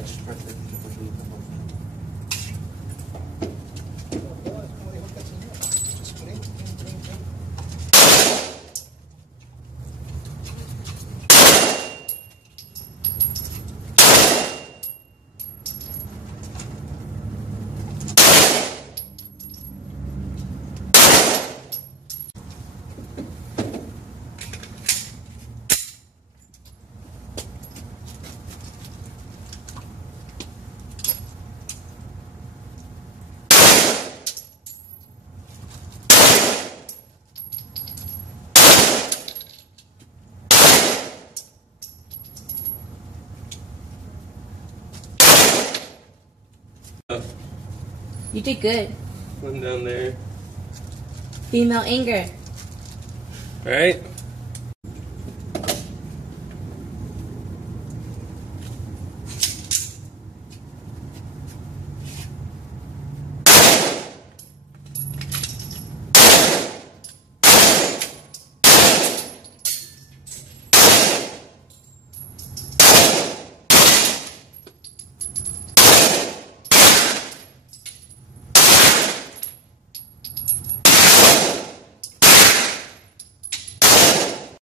I just pressed it. You did good. One down there. Female anger. Alright.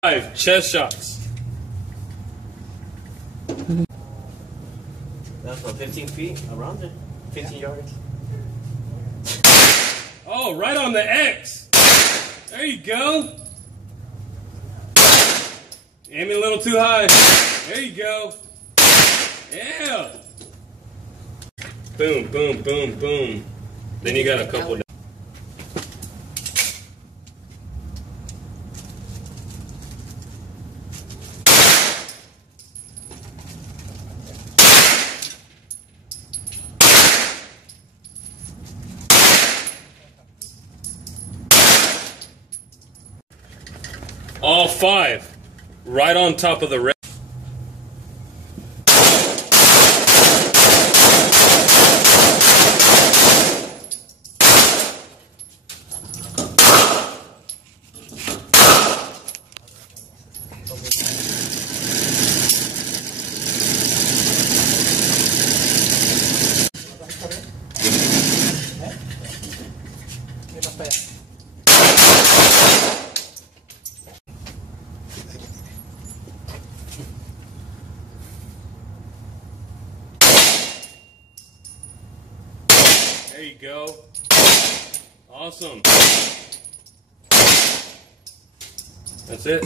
Five chest shots. That's what, 15 feet? Around it. 15 yards. Oh, right on the X. There you go. Aiming a little too high. There you go. Yeah. Boom, boom, boom, boom. Then you got a couple. All five, right on top of the red. There you go. Awesome. That's it.